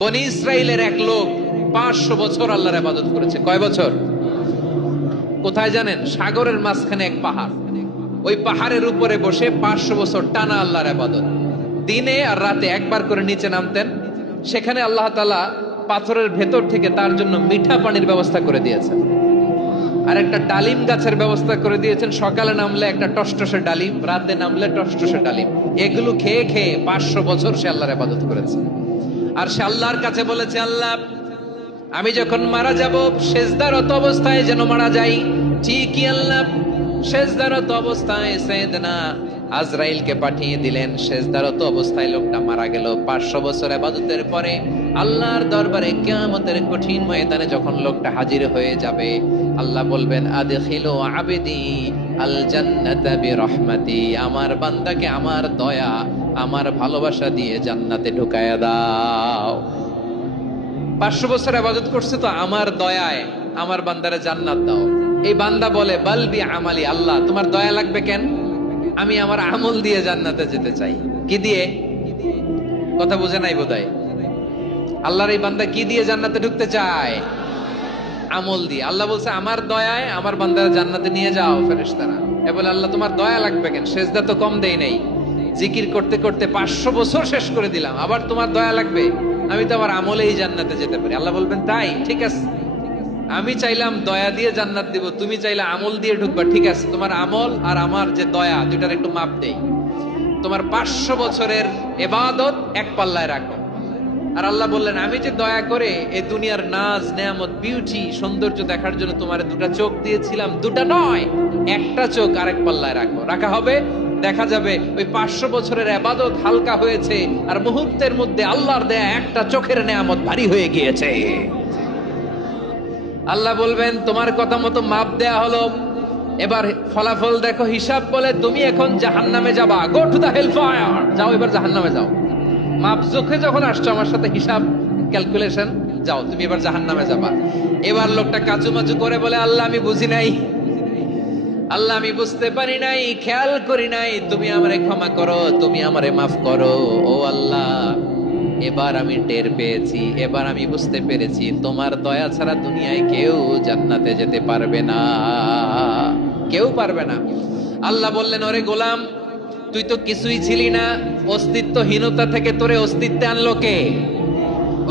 বনি ইসরাইলের এক লোক 500 বছর আল্লাহর ইবাদত করেছে। কয় বছর? কোথায় জানেন? সাগরের মাঝখানে এক পাহাড়, ওই পাহাড়ের উপরে বসে 500 বছর টানা আল্লাহর ইবাদত। দিনে আর রাতে একবার করে নিচে নামতেন। সেখানে আল্লাহ তাআলা পাথরের ভেতর থেকে তার জন্য মিঠা পানির ব্যবস্থা করে দিয়েছেন, আর একটা ডালিম গাছের ব্যবস্থা করে দিয়েছেন। সকালে নামলে একটা টসটসে ডালিম, রাতে নামলে টসটসে ডালিম। এগুলো খেয়ে খেয়ে 500 বছর সে আল্লাহর ইবাদত করেছে। আর সে আল্লাহর কাছে বলেছে, আল্লাহ আমি যখন মারা যাব সেজদারত অবস্থায় যেন মারা যাই। ঠিকই আল্লাহ সেজদারত অবস্থায় সাইয়েদনা আজরাইলকে পাঠিয়ে দিলেন। সেজদারত অবস্থায় লোকটা মারা গেল। 500 বছর ইবাদতের পরে আল্লাহর দরবারে কিয়ামতের কঠিন ময়দানে যখন লোকটা হাজির হয়ে যাবে, আল্লাহ বলবেন, আদখিলু আবদি আল জান্নাতা বিরহমাতি, আমার বান্দাকে আমার দয়া আমার ভালোবাসা দিয়ে জান্নাতে ঢুকায়া দাও। 500 বছর ইবাদত করছে তো আমার দয়ায় আমার বান্দারে জান্নাত দাও। এই বান্দা বলে, বালবি আমালি, আল্লাহ তোমার দয়া লাগবে কেন? আমি আমার আমল দিয়ে জান্নাতে যেতে চাই। কি দিয়ে? কথা বুঝে নাই বোধহয়। আল্লাহর এই বান্দা কি দিয়ে জান্নাতে ঢুকতে চায়? আমল দিয়ে। আল্লাহ বলছে, আমার দয়ায় আমার বান্দারে জান্নাতে নিয়ে যাও। ফেরেশতারা এ বলে, আল্লাহ তোমার দয়া লাগবে কেন? সেজদা তো কম দেই নাই, জিকির করতে করতে 500 বছর শেষ করে দিলাম, আবার তোমার দয়া লাগবে? আমি তো আমার আমলেই জান্নাতে যেতে পারি। আল্লাহ বলবেন, তাই ঠিক আছে, আমি চাইলাম দয়া দিয়ে জান্নাত দিব, তুমি চাইলে আমল দিয়ে ঢুকবা। ঠিক আছে, তোমার আমল আর আমার যে দয়া দুইটার একটু মাপ দেই। তোমার 500 বছরের ইবাদত এক পাল্লায় রাখো। আর আল্লাহ বললেন, আমি যে দয়া করে এই দুনিয়ার নাজ নেয়ামত বিউটি সৌন্দর্য দেখার জন্য তোমার দুটা চোখ দিয়েছিলাম, দুটা নয় একটা চোখ আরেক পাল্লায় রাখো। রাখা হবে, দেখা যাবে ওই 500 বছরের ইবাদত হালকা হয়েছে, আর মুহূর্তের মধ্যে আল্লাহর দেয়া একটা চোখের নেয়ামত ভারী হয়ে গিয়েছে। আল্লাহ বলবেন, তোমার কথা মতো মাপ দেয়া হলো, এবার ফলাফল দেখো। হিসাব বলে, তুমি এখন জাহান্নামে যাবা। Go to the hell fire, যাও এবার জাহান্নামে যাও। মাপ চোখে যখন আসছো আমার সাথে হিসাব ক্যালকুলেশন, যাও তুমি এবার জাহান্নামে যাবা। এবার লোকটা কাচুমাচু করে বলে, আল্লাহ আমি বুঝি নাই, আল্লাহ আমি বুঝতে পারি নাই, খেয়াল করি নাই, তুমি আমারে ক্ষমা করো, তুমি আমারে মাফ করো। ও আল্লাহ, এবার আমি টের পেয়েছি, এবার আমি বুঝতে পেরেছি, তোমার দয়া ছাড়া দুনিয়ায় কেউ জান্নাতে যেতে পারবে না, কেউ পারবে না। আল্লাহ বললেন, ওরে গোলাম, তুই তো কিছুই ছিলি না, অস্তিত্বহীনতা থেকে তোরে অস্তিত্বে আনলো কে?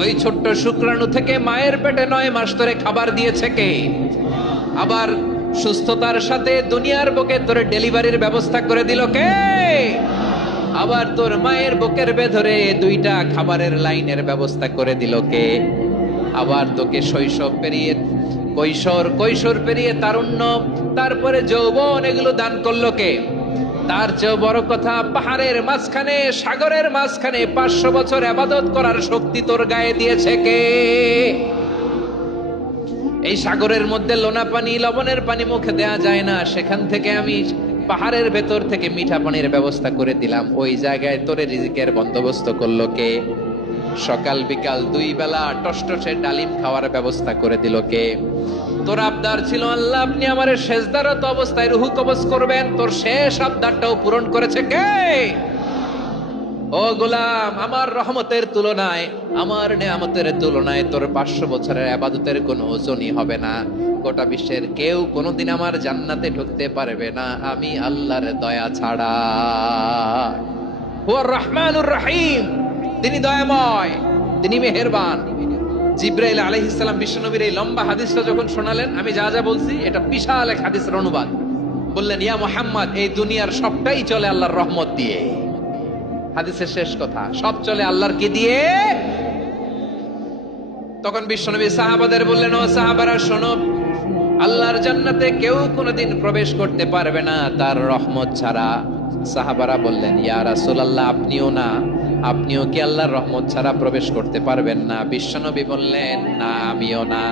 ওই ছোট্ট শুক্রাণু থেকে মায়ের পেটে 9 মাস ধরে খাবার দিয়েছে কে? আবার সুস্থতার সাথে দুনিয়ার বুকে তোরে ডেলিভারির ব্যবস্থা করে দিল কে? আবার তোর মায়ের বুকের ভেতরে 2টা খাবারের লাইনের ব্যবস্থা করে দিল কে? আবার তোকে শৈশব পেরিয়ে কৈশোর পেরিয়ে তারুণ্য, তারপরে যৌবন, এগুলো দান করলো কে? তার চেয়ে বড় কথা, পাহাড়ের মাঝখানে সাগরের মাঝখানে 500 বছর ইবাদত করার শক্তি তোর গায়ে দিয়েছে কে? এই সাগরের মধ্যে লোনা পানি, লবণের পানি মুখে দেয়া যায় না, সেখান থেকে আমি পাহাড়ের ভেতর থেকে মিঠা পানির ব্যবস্থা করে দিলাম। ওই জায়গায় তোরে রিজিকের বন্দোবস্ত করলো কে? সকাল বিকাল 2 বেলা টসটসে ডালিম খাওয়ার ব্যবস্থা করে দিল কে? তোর আবদার ছিল, আল্লাহ আপনি আমার সেজদারত অবস্থায় রুহু কবজ করবেন, তোর শেষ আবদারটাও পূরণ করেছে কে? ও গোলাম, আমার রহমতের তুলনায়, আমার নেয়ামতের তুলনায় তোর 500 বছরের ইবাদতের কোনো ওজনই হবে না। গোটা বিশ্বের কেউ কোনোদিন আমার জান্নাতে ঢুকতে পারবে না আমি আল্লাহর দয়া ছাড়া। হুয়া রহমানুর রহিম, তিনি দয়াময়, তিনি মেহেরবান। জিব্রাইল আলাইহিস সালাম বিশ্বনবীর এই লম্বা হাদিসটা যখন শোনালেন, আমি যা যা বলছি এটা বিশাল এক হাদিসের অনুবাদ। বললেন, ইয়া মুহাম্মদ, এই দুনিয়ার সবটাই চলে আল্লাহর রহমত দিয়ে। হাদিসের শেষ কথা, সব চলে আল্লাহর কি দিয়ে? তখন বিশ্বনবী সাহাবাদের বললেন, ও সাহাবারা শোনো, আল্লাহর জান্নাতে কেউ কোনোদিন প্রবেশ করতে পারবে না তার রহমত ছাড়া। সাহাবারা বললেন, ইয়া রাসূলুল্লাহ, আপনিও না? আপনিও কি আল্লাহর রহমত ছাড়া প্রবেশ করতে পারবেন না? বিশ্বনবী বললেন, না আমিও না,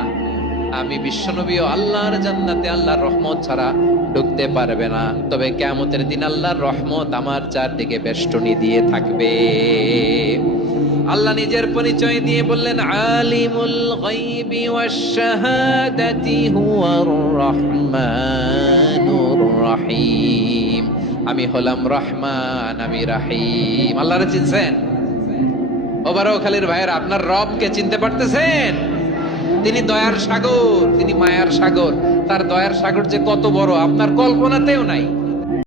আমি বিশ্বনবীও আল্লাহর জান্নাতে আল্লাহর রহমত ছাড়া ঢুকতে পারবে না। তবে কিয়ামতের দিন আল্লাহর রহমত আমার চারদিকে বেষ্টনী দিয়ে থাকবে। আল্লাহ নিজের পরিচয় দিয়ে বললেন, আলিমুল গায়বি ওয়াশ শাহাদাতি হুয়ার রহমানুর রহিম, আমি হলাম রহমান, আমি রাহিম। আল্লাহরে চিনছেন? ওবারখালীর ভাইয়ের আপনার রবকে চিনতে পারতেছেন? তিনি দয়ার সাগর, তিনি মায়ার সাগর। তার দয়ার সাগর যে কত বড় আপনার কল্পনাতেও নাই।